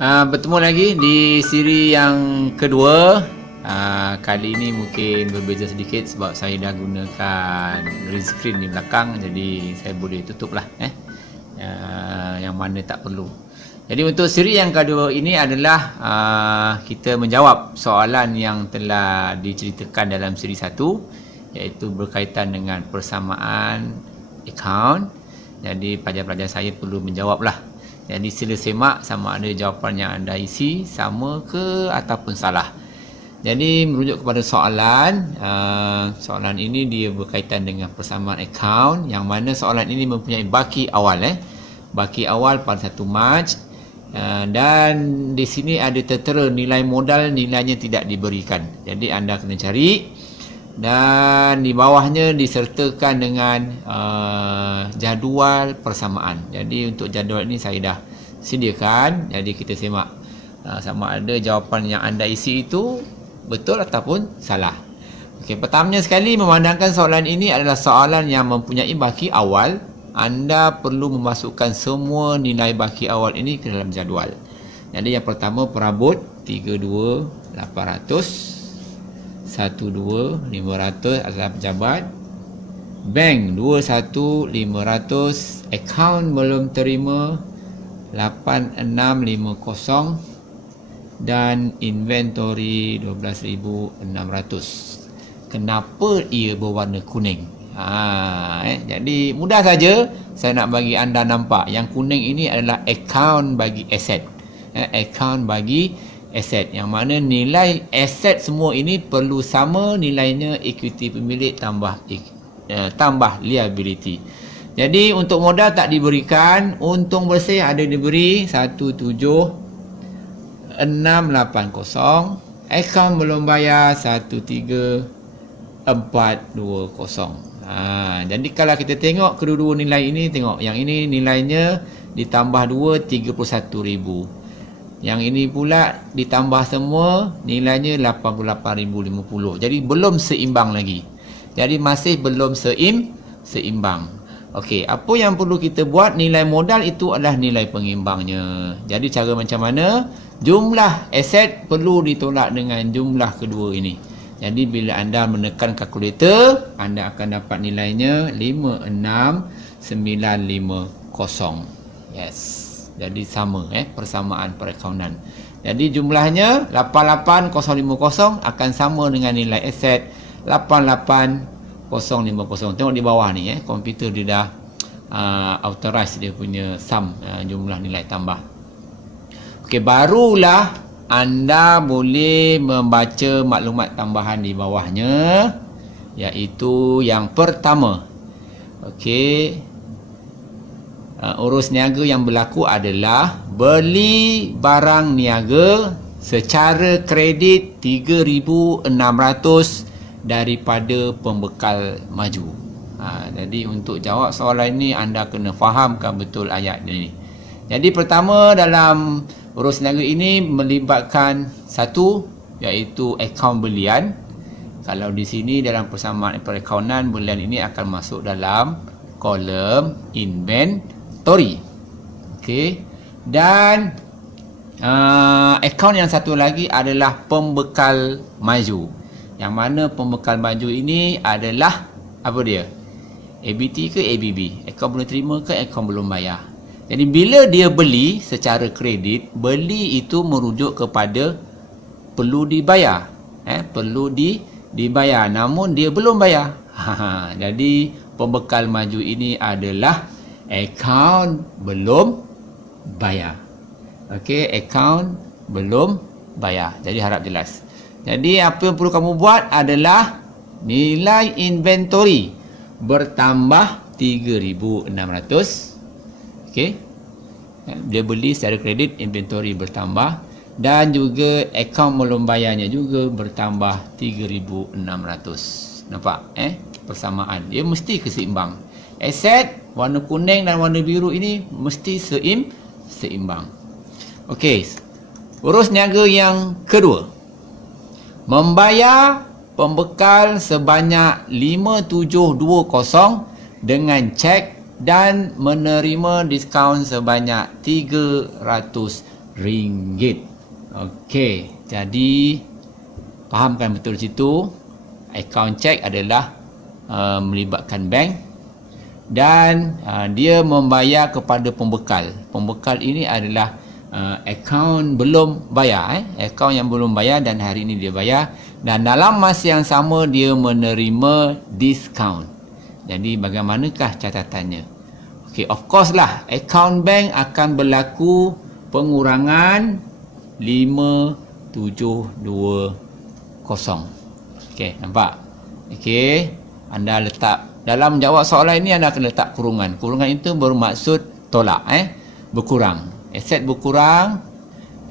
Bertemu lagi di siri yang kedua. Kali ini mungkin berbeza sedikit sebab saya dah gunakan green screen di belakang, jadi saya boleh tutup lah yang mana tak perlu. Jadi untuk siri yang kedua ini adalah kita menjawab soalan yang telah diceritakan dalam siri 1, iaitu berkaitan dengan persamaan akaun. Jadi pelajar-pelajar saya perlu menjawablah. Jadi sila semak sama ada jawapan yang anda isi sama ke ataupun salah. Jadi merujuk kepada soalan, soalan ini dia berkaitan dengan persamaan akaun, yang mana soalan ini mempunyai baki awal baki awal pada 1 Mac, dan di sini ada tertera nilai modal, nilainya tidak diberikan. Jadi anda kena cari, dan di bawahnya disertakan dengan jadual persamaan. Jadi untuk jadual ini saya dah sediakan, jadi kita semak sama ada jawapan yang anda isi itu betul ataupun salah. Okey, pertamanya sekali, memandangkan soalan ini adalah soalan yang mempunyai baki awal, anda perlu memasukkan semua nilai baki awal ini ke dalam jadual. Jadi yang pertama, perabot 32,800, 12,500 adalah pejabat, bank 21,500, akaun belum terima 8650, dan inventory 12,600. Kenapa ia berwarna kuning? Jadi mudah saja saya nak bagi anda nampak yang kuning ini adalah akaun bagi aset. Akaun bagi aset, yang mana nilai aset semua ini perlu sama nilainya equity pemilik tambah liability. Jadi untuk modal tak diberikan, untung bersih ada diberi 17,680, akaun belum bayar 13,420. Jadi kalau kita tengok kedua-dua nilai ini, tengok yang ini nilainya ditambah 2, 31,000. Yang ini pula ditambah semua nilainya 88,050. Jadi belum seimbang lagi. Jadi masih belum seimbang. Okey, apa yang perlu kita buat? Nilai modal itu adalah nilai pengimbangnya. Jadi cara macam mana? Jumlah aset perlu ditolak dengan jumlah kedua ini. Jadi bila anda menekan kalkulator, anda akan dapat nilainya 56,950. Yes. Jadi sama persamaan perakaunan. Jadi jumlahnya 88,050 akan sama dengan nilai aset 88,050. Tengok di bawah ni komputer dia dah authorize dia punya sum, jumlah nilai tambah. Okey, barulah anda boleh membaca maklumat tambahan di bawahnya, iaitu yang pertama. Okey, urus niaga yang berlaku adalah beli barang niaga secara kredit 3,600 daripada pembekal maju. Jadi untuk jawab soalan ini anda kena fahamkan betul ayat ini. Jadi pertama, dalam urus niaga ini melibatkan satu, iaitu akaun belian. Kalau di sini dalam persamaan perakaunan, belian ini akan masuk dalam kolom inventory. Okey. Dan akaun yang satu lagi adalah pembekal maju. Yang mana pembekal maju ini adalah apa dia? ABT ke ABB? Akaun belum terima ke akaun belum bayar? Jadi bila dia beli secara kredit, beli itu merujuk kepada perlu dibayar. Perlu dibayar, namun dia belum bayar. Jadi pembekal maju ini adalah akaun belum bayar. Okey, akaun belum bayar. Jadi harap jelas. Jadi apa yang perlu kamu buat adalah nilai inventory bertambah 3,600. Okey. Dia beli secara kredit, inventory bertambah, dan juga akaun belum bayarnya juga bertambah 3,600. Nampak persamaan. Dia mesti keseimbang. Aset warna kuning dan warna biru ini mesti seimbang. Okey. Urus niaga yang kedua. Membayar pembekal sebanyak 5,720 dengan cek dan menerima diskaun sebanyak 300 ringgit. Okey, jadi fahamkan betul situ. Account check adalah melibatkan bank dan dia membayar kepada pembekal. Pembekal ini adalah akaun belum bayar, akaun yang belum bayar dan hari ini dia bayar, dan dalam masa yang sama dia menerima diskaun. Jadi bagaimanakah catatannya? Okey, of course lah, akaun bank akan berlaku pengurangan 5720. Okey, nampak? Okey, anda letak dalam jawab soalan ini, anda akan letak kurungan. Kurungan itu bermaksud tolak, berkurang. Aset berkurang,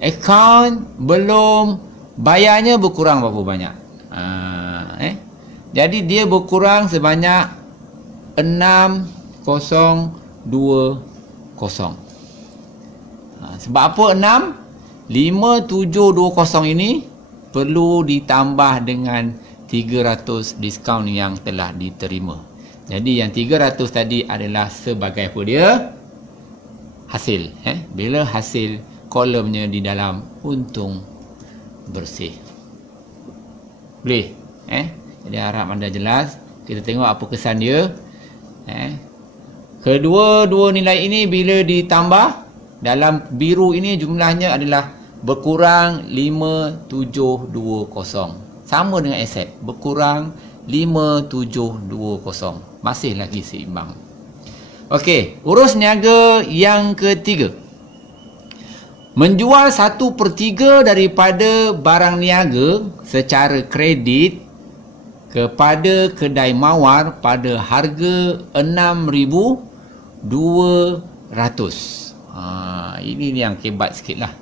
akaun belum bayarnya berkurang berapa banyak? Jadi dia berkurang sebanyak 6020. Sebab apa 6? 5720 ini perlu ditambah dengan 300 diskaun yang telah diterima. Jadi yang 300 tadi adalah sebagai apa dia? Hasil. Bila hasil kolomnya di dalam untung bersih. Boleh? Jadi harap anda jelas. Kita tengok apa kesan dia. Kedua-dua nilai ini bila ditambah, dalam biru ini jumlahnya adalah berkurang 5720. Sama dengan aset, berkurang 5720. Masih lagi seimbang. Okey, urus niaga yang ketiga. Menjual 1/3 daripada barang niaga secara kredit kepada kedai mawar pada harga 6,200. Ini yang kebat sikit lah.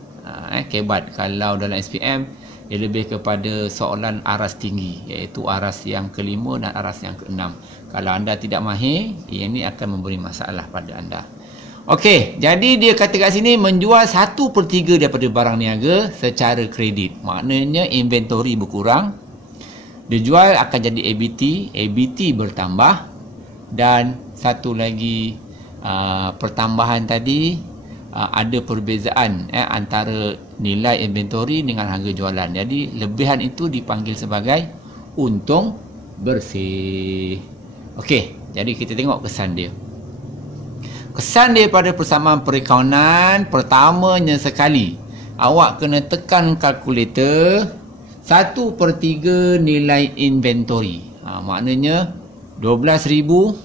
Kebat kalau dalam SPM dia lebih kepada soalan aras tinggi, iaitu aras yang kelima dan aras yang keenam. Kalau anda tidak mahir, ini akan memberi masalah pada anda. Okey, jadi dia kata kat sini menjual 1/3 daripada barang niaga secara kredit. Maknanya inventory berkurang. Dia jual akan jadi ABT, ABT bertambah, dan satu lagi pertambahan tadi ada perbezaan antara nilai inventory dengan harga jualan. Jadi lebihan itu dipanggil sebagai untung bersih. Okey, jadi kita tengok kesan dia. Kesan dia pada persamaan perakaunan, pertamanya sekali, awak kena tekan kalkulator 1/3 nilai inventory. Maknanya 12,000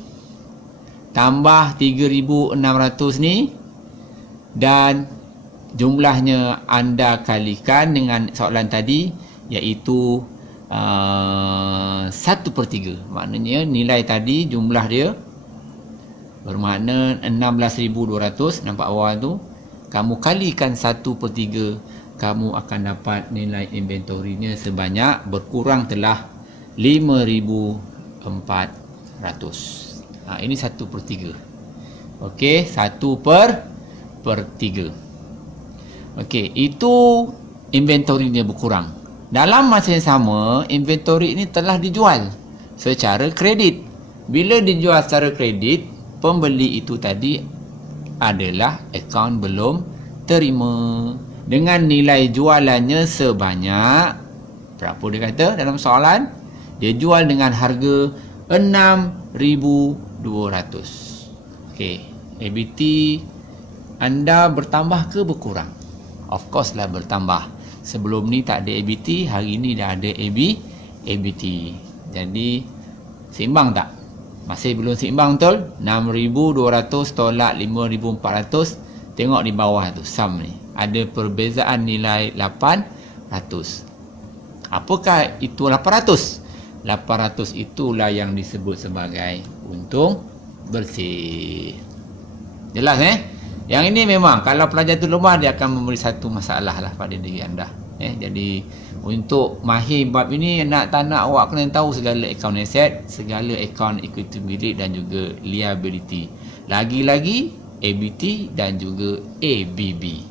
tambah 3,600 ni, dan jumlahnya anda kalikan dengan soalan tadi, iaitu 1/3. Maknanya nilai tadi jumlah dia bermakna 16,200. Nampak bawah tu, kamu kalikan 1/3, kamu akan dapat nilai inventory-nya sebanyak berkurang telah 5,400. Ini 1/3. Okey, 1/3. Okey, itu inventory-nya berkurang. Dalam masa yang sama, inventory ini telah dijual secara kredit. Bila dijual secara kredit, pembeli itu tadi adalah akaun belum terima, dengan nilai jualannya sebanyak berapa dia kata dalam soalan? Dia jual dengan harga 6,200. Okey, ABT anda bertambah ke berkurang? Of course lah bertambah. Sebelum ni tak ada ABT, hari ni dah ada ABT. Jadi seimbang tak? Masih belum seimbang betul? 6,200 tolak 5,400. Tengok di bawah tu sum ni, ada perbezaan nilai 800. Apakah itu 800? 800 itulah yang disebut sebagai untung bersih. Jelas Yang ini memang kalau pelajar tu lemah, dia akan memberi satu masalah lah pada diri anda. Jadi untuk mahir bab ini, tak nak awak kena tahu segala akaun aset, segala akaun equity bilik dan juga liability. Lagi-lagi ABT dan juga ABB.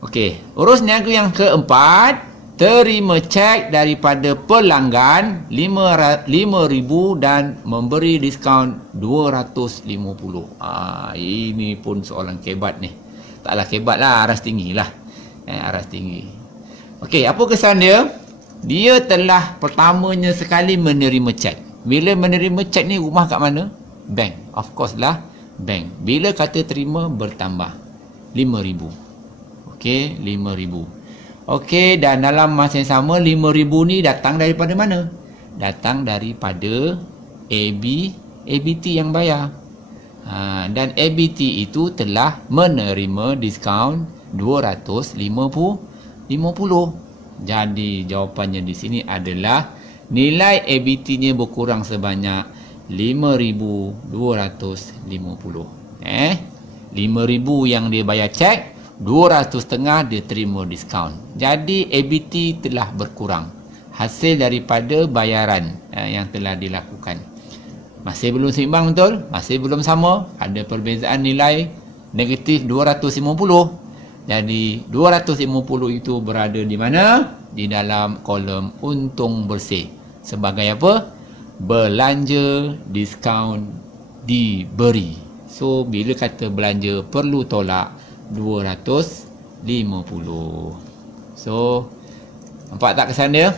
Okey, urus niaga yang keempat. Terima cek daripada pelanggan 5,000 dan memberi diskaun 250. Ini pun soalan kebat ni. Taklah kebat lah, aras tinggi lah. Aras tinggi. Okey, apa kesan dia? Dia telah pertamanya sekali menerima cek. Bila menerima cek ni, rumah kat mana? Bank. Of course lah, bank. Bila kata terima, bertambah 5,000. Okey, 5,000. Okey, dan dalam masa yang sama 5,000 ni datang daripada mana? Datang daripada ABT yang bayar. Dan ABT itu telah menerima diskaun 250. Jadi jawapannya di sini adalah nilai ABT-nya berkurang sebanyak 5,250. 5,000 yang dia bayar cek, 200 dia terima diskaun. Jadi ABT telah berkurang hasil daripada bayaran yang telah dilakukan. Masih belum seimbang, betul? Masih belum sama. Ada perbezaan nilai negatif 250. Jadi 250 itu berada di mana? Di dalam kolom untung bersih. Sebagai apa? Belanja diskaun diberi. So bila kata belanja perlu tolak 250. So nampak tak kesan dia?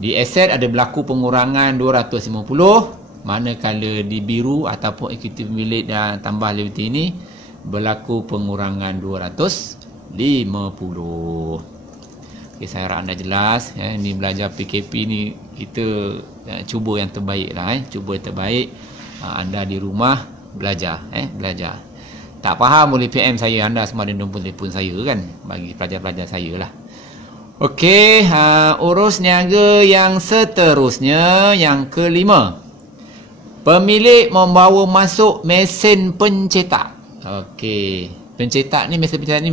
Di aset ada berlaku pengurangan 250, manakala di biru ataupun equity pemilik dan tambah liability ini berlaku pengurangan 250. Okay, saya harap anda jelas. Ini belajar PKP ni kita cuba yang terbaik lah. Cuba yang terbaik. Anda di rumah belajar. Belajar. Tak faham boleh PM saya. Anda semua ada nombor telefon saya kan. Bagi pelajar-pelajar saya lah. Okey, urus niaga yang seterusnya, yang kelima. Pemilik membawa masuk mesin pencetak. Okey, pencetak ni, mesin pencetak ni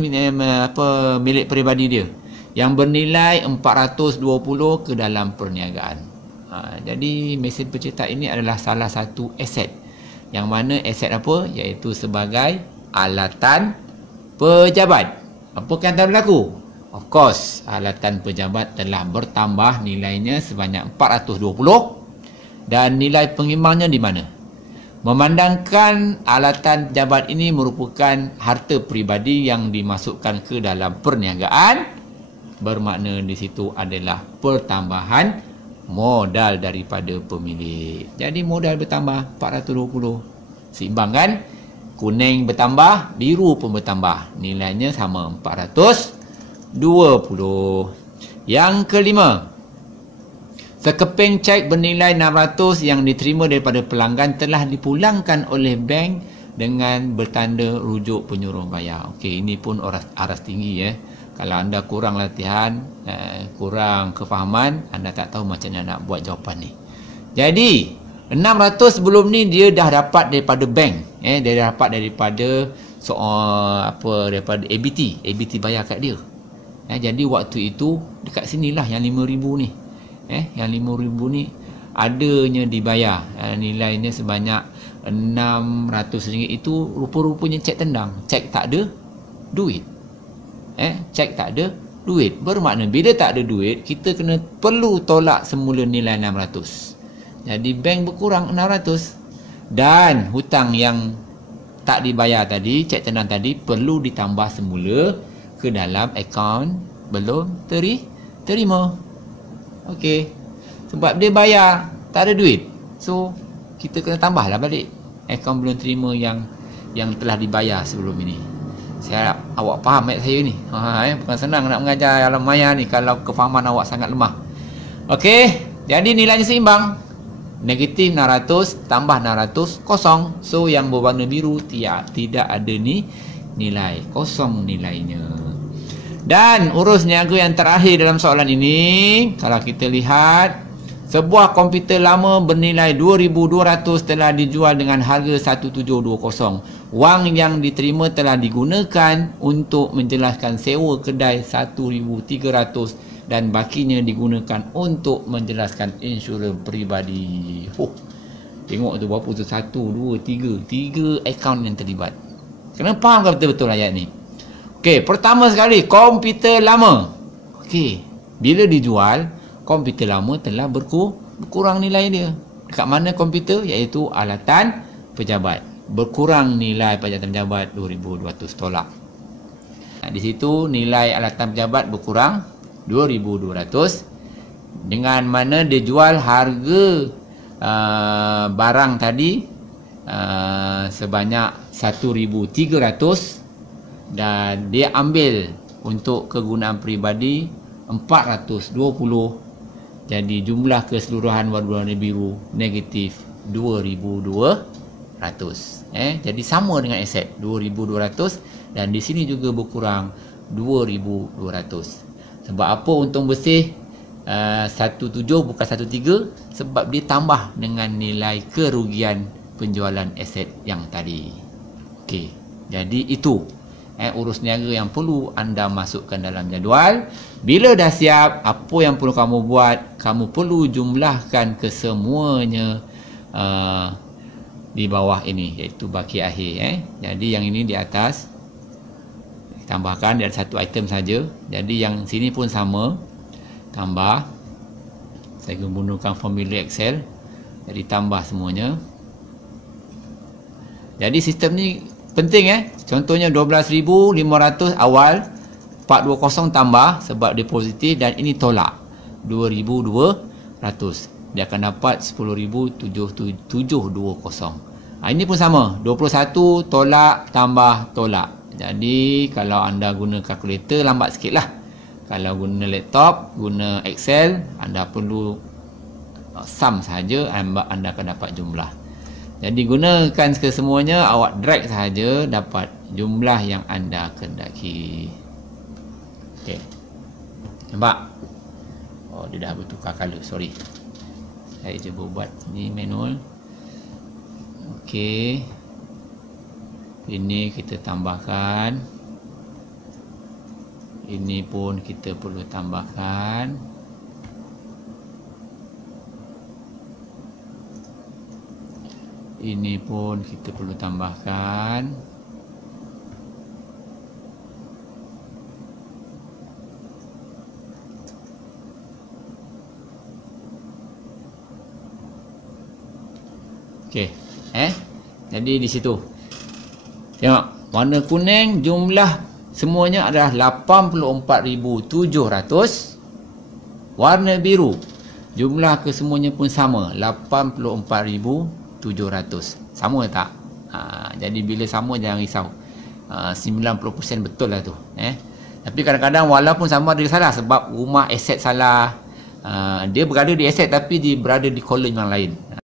milik peribadi dia yang bernilai 420 ke dalam perniagaan. Jadi mesin pencetak ini adalah salah satu aset. Yang mana aset apa? Iaitu sebagai alatan pejabat. Apakah yang telah berlaku? Of course, alatan pejabat telah bertambah nilainya sebanyak 420 dan nilai pengimbangnya di mana? Memandangkan alatan pejabat ini merupakan harta peribadi yang dimasukkan ke dalam perniagaan, bermakna di situ adalah pertambahan modal daripada pemilik. Jadi modal bertambah 420. Seimbang kan? Kuning bertambah, biru pun bertambah. Nilainya sama 420. Yang kelima, sekeping cek bernilai 600 yang diterima daripada pelanggan telah dipulangkan oleh bank dengan bertanda rujuk penyuruh bayar. Okey, ini pun aras tinggi ya. Kalau anda kurang latihan, kurang kefahaman, anda tak tahu macam mana nak buat jawapan ni. Jadi 600 sebelum ni dia dah dapat daripada bank, dia dah dapat daripada daripada ABT bayar kat dia. Jadi waktu itu dekat sinilah yang 5,000 ni. Yang 5,000 ni adanya dibayar. Nilainya sebanyak RM600 itu rupa-rupanya cek tendang. Cek tak ada duit. Cek tak ada duit. Bermakna bila tak ada duit, kita perlu tolak semula nilai 600. Jadi bank berkurang 600. Dan hutang yang tak dibayar tadi, cek tendang tadi, perlu ditambah semula ke dalam akaun belum terima. Okey. Sebab dia bayar, tak ada duit. So, kita kena tambahlah balik akaun belum terima yang telah dibayar sebelum ini. Saya harap awak faham ayat saya ni. Bukan senang nak mengajar alam maya ni kalau kefahaman awak sangat lemah. Okey. Jadi nilainya seimbang. Negatif 600 tambah 600 kosong. So, yang berwarna biru tidak ada nilai. Kosong nilainya. Dan urus niaga yang terakhir dalam soalan ini, kalau kita lihat, sebuah komputer lama bernilai 2,200 telah dijual dengan harga 1,720. Wang yang diterima telah digunakan untuk menjelaskan sewa kedai 1,300 dan bakinya digunakan untuk menjelaskan insurans peribadi. Tengok tu berapa tu? 1, 2, 3. 3 akaun yang terlibat. Kena faham betul-betul ayat ni. Okey, pertama sekali, komputer lama. Okey, bila dijual, komputer lama telah berkurang nilai dia. Dekat mana komputer? Iaitu alatan pejabat. Berkurang nilai pajak pejabat 2,200 tolak. Di situ nilai alatan pejabat berkurang 2,200, dengan mana dia jual harga barang tadi sebanyak 1,300 dan dia ambil untuk kegunaan peribadi 420. Jadi jumlah keseluruhan warna biru negatif 2,200. Jadi sama dengan aset 2,200 dan di sini juga berkurang 2,200. Sebab apa untung bersih 17 bukan 13? Sebab dia tambah dengan nilai kerugian penjualan aset yang tadi. Okey. Jadi itu urus niaga yang perlu anda masukkan dalam jadual. Bila dah siap, apa yang perlu kamu buat? Kamu perlu jumlahkan kesemuanya di bawah ini, iaitu baki akhir. Jadi yang ini di atas tambahkan, dia ada satu item saja. Jadi yang sini pun sama, tambah. Saya menggunakan formula Excel, jadi tambah semuanya. Jadi sistem ni penting. Contohnya 12,500 awal, 420 tambah sebab dia positif, dan ini tolak 2,200. Dia akan dapat 10,720. Ini pun sama, 21 tolak tambah tolak. Jadi kalau anda guna kalkulator lambat sikit lah. Kalau guna laptop, guna Excel, anda perlu sum sahaja, anda akan dapat jumlah. Jadi gunakan kesemuanya, awak drag sahaja dapat jumlah yang anda kendaki. Okey. Nampak? Oh, dia dah bertukar color, sorry. Saya cuba buat ni manual. Okey. Ini kita tambahkan. Ini pun kita perlu tambahkan. Ini pun kita perlu tambahkan. Okey. Jadi di situ. Tengok, warna kuning jumlah semuanya adalah 84,700. Warna biru jumlah kesemuanya pun sama, 84,700. Sama tak? Jadi bila sama jangan risau. 90% betul lah tu. Tapi kadang-kadang walaupun sama ada salah sebab rumah aset salah. Dia berada di aset tapi dia berada di kolom yang lain.